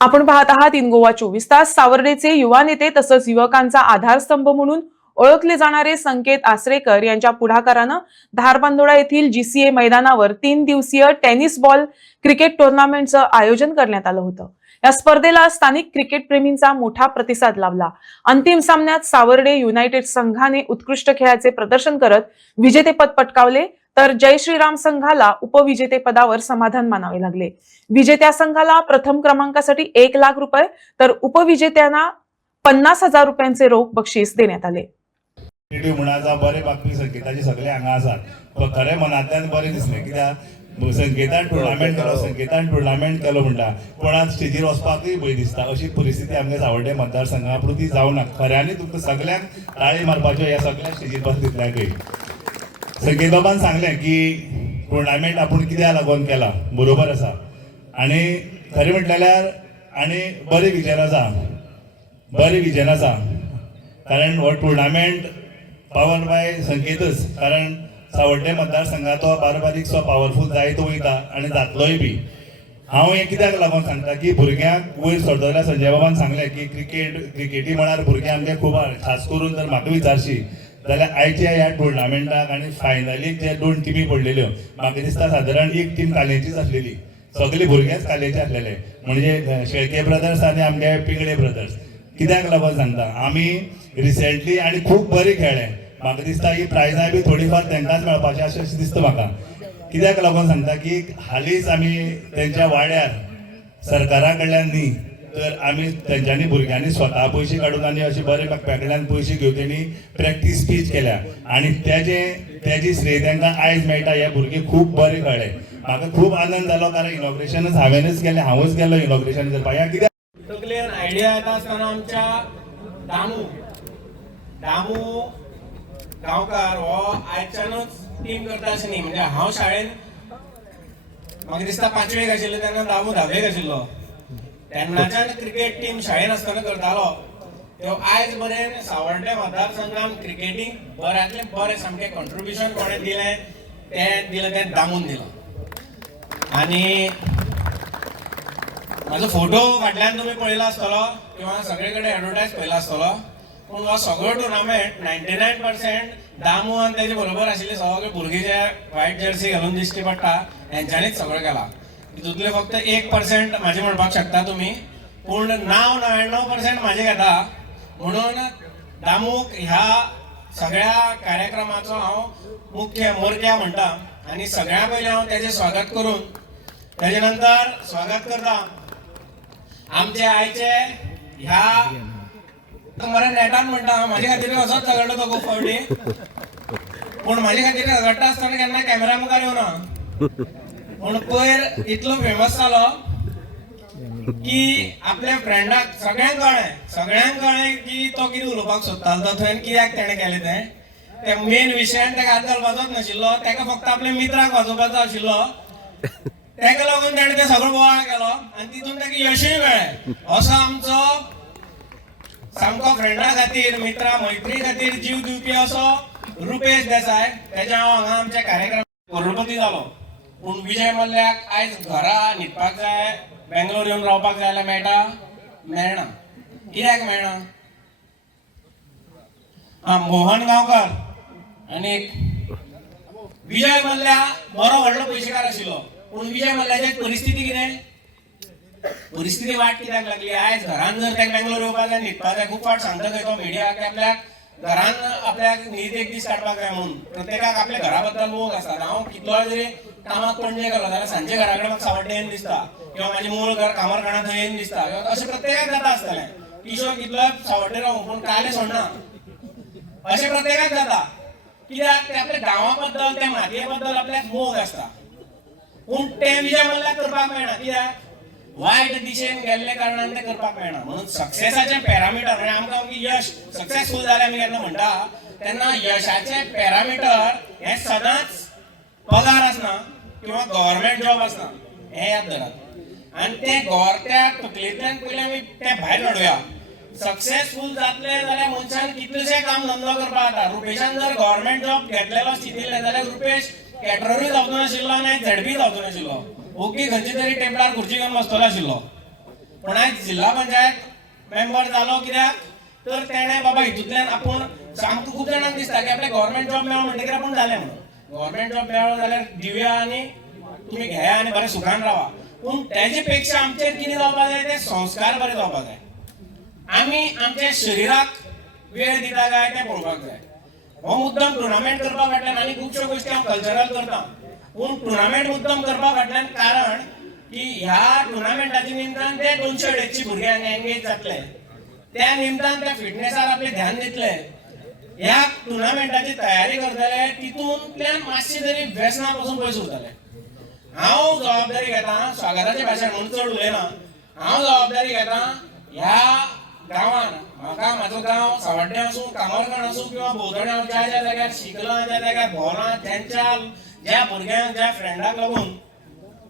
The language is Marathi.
आपण पाहत आहात इन गोवा 24 तास. सावर्डेचे युवा नेते तसंच युवकांचा आधारस्तंभ म्हणून ओळखले जाणारे संकेत आसरेकर यांच्या पुढाकारानं धारबांदोडा येथील जीसीए मैदानावर 3 दिवसीय टेनिस बॉल क्रिकेट टुर्नामेंटचं आयोजन करण्यात आलं होतं. या स्पर्धेला स्थानिक क्रिकेट प्रेमींचा मोठा प्रतिसाद लाभला. अंतिम सामन्यात सावर्डे युनायटेड संघाने उत्कृष्ट खेळाचे प्रदर्शन करत विजेतेपद पटकावले, तर जय श्रीराम संघाला उपविजेतेपदावर समाधान मानावे लागले. विजेत्या संघाला प्रथम क्रमांकासाठी 1 लाख रुपये तर उपविजेत्यांना 50,000 रुपयांचे रोख बक्षीस देण्यात आले. म्हणा बरे बातमी संकेताचे सगळे हांगा आसात, पण खरें मनांतल्यान बरें दिसलें कित्याक संकेतान टुर्नामेंट केलो म्हणटा कोणाक स्टेजीर वचपाकूय भंय दिसता. अशी परिस्थिती आमच्या सावर्डे मतदारसंघा पुरती जावं ना. खऱ्यांनी तुमकां सगळ्यांक ताळी मारपाच्यो ह्या सगळ्या स्टेजीर बस दितल्याकय. संकेत बाबान सांगलें की टुर्नामेंट आपूण कित्याक लागून केला, बरोबर आसा. आनी खरें म्हटल्यार आनी बरें विजन आसा कारण हो टुर्नामेंट पावर बाय संकेतच. कारण सावर्डे मतदारसंघाचो बारीकसो पावरफूल जायत वयता आनी जातलोय बी. हांव हें कित्याक लागून सांगता की भुरग्यांक वयर सरता जाल्यार संजय बाबान सांगलें की क्रिकेटी म्हळ्यार भुरग्यांक आमगे खूब खास करून जर म्हाका विचारशी जाल्यार आयच्या ह्या टुर्नामेंटाक आनी फायनलीक जे 2 टिमी पडलेल्यो म्हाका दिसता सादारण एक टीम कालेचीच आसलेली. सगळे भुरगेच कालेचे आसलेले, म्हणजे शेळके ब्रदर्स आनी आमगे पिंगळे ब्रदर्स. कित्याक लागून सांगता, आमी रिसेंटली आनी खूब बरें खेळ्ळे. म्हाका दिसता ही प्रायजां बी थोडीफार तांकांच मेळपाची अशें दिसता म्हाका. कित्याक लागून सांगता की हालींच आमी तेंच्या वाड्यार सरकारा कडल्यान न्ही तर आमी तेंच्यांनी भुरग्यांनी स्वता पयशे काडून आनी अशें बरें म्हाका कडल्यान पयशे घेवन तेणी प्रॅक्टीस स्पीच केल्या आनी तेजी श्रेय तांकां आयज मेळटा. हे भुरगे खूब बरें खेळ्ळे. म्हाका खूब आनंद जालो कारण इनॉग्रेशनच हांवेनच केलें, हांवूच गेलो इनॉग्रेशन करपाक. ह्या कित्याक तकलेन आयडिया येता आसतना आमच्या दामू गांवकार हो आयच्यानूच टीम करता अशें न्ही. म्हणजे हांव शाळेन म्हाका दिसता 5वेक आशिल्लो तेन्ना दामू 10वेक आशिल्लो. तेन्नाच्यान क्रिकेट टीम शाळेन आसतना करतालो. त्यो आयज बरें सावर्डे मतदारसंघान क्रिकेटीक बऱ्यांतलें बरें सामकें कॉन्ट्रिब्युशन कोणें दिलें तें दामून दिलां. आनी म्हाजो फोटो फाटल्यान तुमी पळयलो आसतलो किंवा सगळे कडेन एडवर्टायज पळयलो आसतलो, पूण हो सगळो टुर्नामेंट 99% दामू आनी तेजे बरोबर आशिल्ले सगळे भुरगे जे व्हायट जर्सी घालून दिश्टी पडटा हेंच्यांनीच सगळें केलां. तितूंतले फक्त 1% म्हाजें म्हणपाक शकता तुमी, पूण 99% म्हाजें घेता. म्हणून दामूक ह्या सगळ्या कार्यक्रमाचो हांव मुख्य मोरक्या म्हणटा. आनी सगळ्या पयलीं हांव तेजें स्वागत करून तेजे नंतर स्वागत करता आमचे आयचे ह्या बरें नेटान म्हणटा. म्हाजे खातीर असोच झगडलो तो खूब फावटी, पूण म्हाजे खातीर झगडटा आसतना केन्ना कॅमेरा मुखार येवना. पूण पयर इतलो फेमस जालो की आपल्या फ्रेंडाक सगळ्यांक कळ्ळें की तो कितें उलोवपाक सोदतालो तो थंय, कित्याक ताणें केलें तें मेन विशयान ताका हात घालपाचोच नाशिल्लो. ताका फक्त आपल्या मित्राक वाजोवपाचो आशिल्लो. ताका लागून ताणें तें सगळो बोवाळ केलो आनी तितून ताका यशूय मेळ्ळें. असो आमचो सामको फ्रेंडा खातीर मित्रा मैत्री खातीर जीव दिवपी असो रुपेश देसाय. तेच्या हांव हांगा आमच्या कार्यक्रम करोडपती जालो. पूण विजय मल्ल्याक आयज घरा न्हिदपाक जाय, बेंगलोर येवन रावपाक जाय जाल्यार मेळना. कित्याक मेळना? मोहन गांवकर आनी विजय मल्ल्या बरो व्हडलो पयशेकार आशिल्लो, पूण विजय मल्ल्याची परिस्थिती कितें? परिस्थिती वायट कित्याक लागली? आयज घरान जर ताका बेंगलोर येवपाक जाय, न्हिदपाक जाय, खूब फावट सांगता खंय तो मिडियाक आपल्याक घरान आपल्याक न्हीद एक दीस काडपाक जाय म्हणून. प्रत्येकाक आपल्या घरा बद्दल मोग आसता. हांव कितलोय जरी कामाक पणजे गेलो जाल्यार सांजे घरा कडेन म्हाका सावर्डे येवन दिसता, किंवा म्हाजें मूळ घर कामारखाना थंय येवन दिसता. अशें प्रत्येकाक जाता आसतलें. किशोर कितलोय सावर्डे रावूं पूण काले सोडना अशें प्रत्येकाक जाता. कित्याक ते आपल्या गांवा बद्दल त्या मातये बद्दल आपल्याक मोग आसता. पूण ते विजय मल्ल्याक करपाक मेळना. कित्याक? वायट दिशेन गेल्ले कारणान ते करपाक मेळना. म्हणून सक्सेसाचे पॅरामिटर म्हणजे आमकां यश सक्सेसफूल जाले आमी केन्ना म्हणटा तेन्ना यशाचे पॅरामिटर हे सदांच पगार आसना किंवा गव्हर्मेंट जॉब आसना, हें याद दवरात. आनी ते त्या तकलेंतल्यान पयलीं आमी ते भायर काडुया. सक्सेसफूल जातले जाल्यार मनशान कितलेशे काम धंदो करपाक जाता. रुपेशान जर गव्हर्मेंट जॉब घेतलेलो स्थितींतले जाल्यार रुपेश कॅटररूय जावचो नाशिल्लो आनी झेडपी जावचो नाशिल्लो. ओगी खंयची तरी टेबलार खुर्ची घेवन बसतलो आशिल्लो. पण आयज जिल्हा पंचायत मेंबर जालो कित्याक तर तेणे बाबा हितूंतल्यान आपूण आमकां खूब जाणांक दिसता की आपल्याक गव्हर्मेंट जॉब मेळ्ळो म्हणटकीर आपूण जालें म्हणून गव्हर्मेंट जॉब मेळ्ळो जाल्यार दिवया आनी तुमी घेया आनी बरें सुखान रावा पूण तेजे पेक्षा आमचेर कितें जावपाक जाय ते संस्कार बरे जावपाक जाय आमी आमच्या शरिराक वेळ दिता काय तें पळोवपाक जाय हो मुद्दम टुर्नामेंट करपा फाटल्यान आनी खुबश्यो गोश्टी हांव कल्चरल करता पूण टुर्नामेंट मुद्दम करपा फाटल्यान कारण की ह्या टुर्नामेंटाच्या निमतान ते 200-250 भुरग्यांक एंगेज जातले त्या निमतान त्या फिटनेसार आपले ध्यान दितले ह्या टुर्नामेंटाची तयारी करतले तितूंतल्यान मातशे तरी व्यसना पासून पयस उरतले हांव जबाबदारी घेता स्वागताचे भाशण म्हणून चड उलयना हांव जबाबदारी घेता ह्या गांवान म्हाका म्हाजो गांव सावड्डे आसूं कामरगण आसूं किंवा भोंवतणी हांव ज्या ज्या जाग्यार शिकलां ज्या जाग्यार भोंवलां तेंच्या ज्या भुरग्यांक ज्या फ्रेंडाक लागून